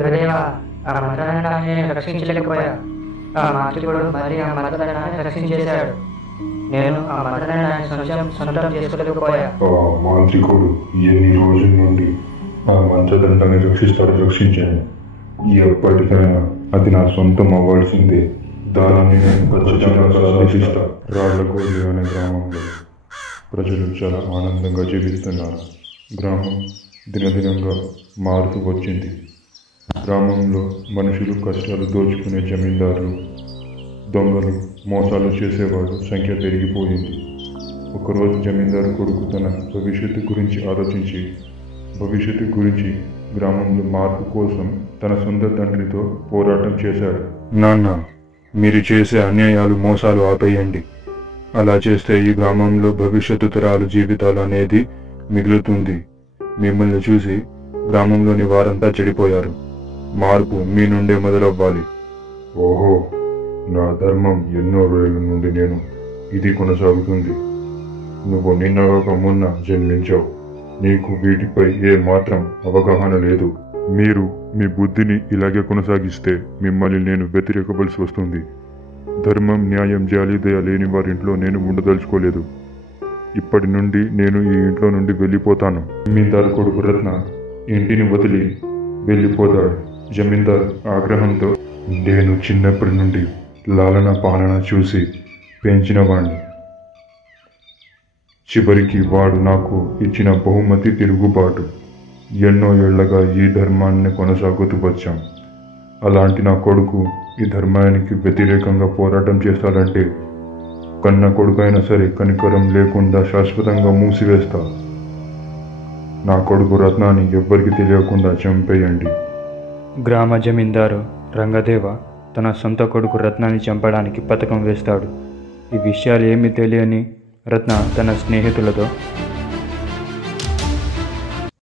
గురుదేవ, ఆ మంత్రాన్ని రక్షించలేకపోయా. ఆ మాంత్రికుడు మరి ఆ మంత్రాన్ని రక్షించేశాడు. నేను ఆ మంత్రాన్ని సొంతం చేసుకోలేకపోయా. ఆ మాంత్రికుడు ఎన్ని రోజుల నుండి ఆ మంత్రదండాన్ని రక్షించాను. ఎప్పటికైనా అది నా సొంతం అవ్వాల్సిందే. దానిని నేను ఖచ్చితంగా సాధిస్తా. రాళ్లకోడి అనే గ్రామంలో ప్రజలు చాలా ఆనందంగా జీవిస్తున్నారు. గ్రామం దినదినంగా మారుతూ వచ్చింది. గ్రామంలో మనుషులు కష్టాలు దోచుకునే జమీందారులు, దొంగలు, మోసాలు చేసేవాడు సంఖ్య పెరిగిపోయింది. ఒకరోజు జమీందారు కొడుకు తన భవిష్యత్తు గురించి ఆలోచించి గ్రామంలో మార్పు కోసం తన సొంత తండ్రితో పోరాటం చేశాడు. నాన్న, మీరు చేసే అన్యాయాలు, మోసాలు ఆపేయండి. అలా చేస్తే ఈ గ్రామంలో భవిష్యత్తు తరాలు జీవితాలు అనేది మిగులుతుంది. మిమ్మల్ని చూసి గ్రామంలోని వారంతా చెడిపోయారు. మార్పు మీ నుండే మొదలవ్వాలి. ఓహో, నా ధర్మం ఎన్నో రోజుల నుండి ఇది కొనసాగుతుంది. నువ్వు నిన్నగాక మొన్న జన్మించావు. నీకు వీటిపై ఏ మాత్రం అవగాహన లేదు. మీరు మీ బుద్ధిని ఇలాగే కొనసాగిస్తే మిమ్మల్ని నేను వ్యతిరేకవలసి వస్తుంది. ధర్మం, న్యాయం, జాలి, దయ లేని వారింట్లో నేను ఉండదలుచుకోలేదు. ఇప్పటి నుండి నేను ఈ ఇంట్లో నుండి వెళ్ళిపోతాను. జమీందారు కొడుకు రత్న ఇంటిని వదిలి వెళ్ళిపోతాడు. జమీందారు ఆగ్రహంతో, నేను చిన్నప్పటి నుండి లాలన పాలన చూసి పెంచిన వాణ్ణి. చివరికి వాడు నాకు ఇచ్చిన బహుమతి తిరుగుబాటు. ఎన్నో ఏళ్లగా ఈ ధర్మాన్ని కొనసాగుతూ వచ్చాం. అలాంటి నా కొడుకు ఈ ధర్మానికి వ్యతిరేకంగా పోరాటం చేస్తాడంటే కన్న కొడుకైనా సరే కనికరం లేకుండా శాశ్వతంగా మూసివేస్తా. నా కొడుకు రత్నాన్ని ఎవ్వరికి తెలియకుండా చంపేయండి. గ్రామ జమీందారు రంగదేవ తన సొంత కొడుకు రత్నాన్ని చంపడానికి పథకం వేస్తాడు. ఈ విషయాలు ఏమీ తెలియని రత్న తన స్నేహితులతో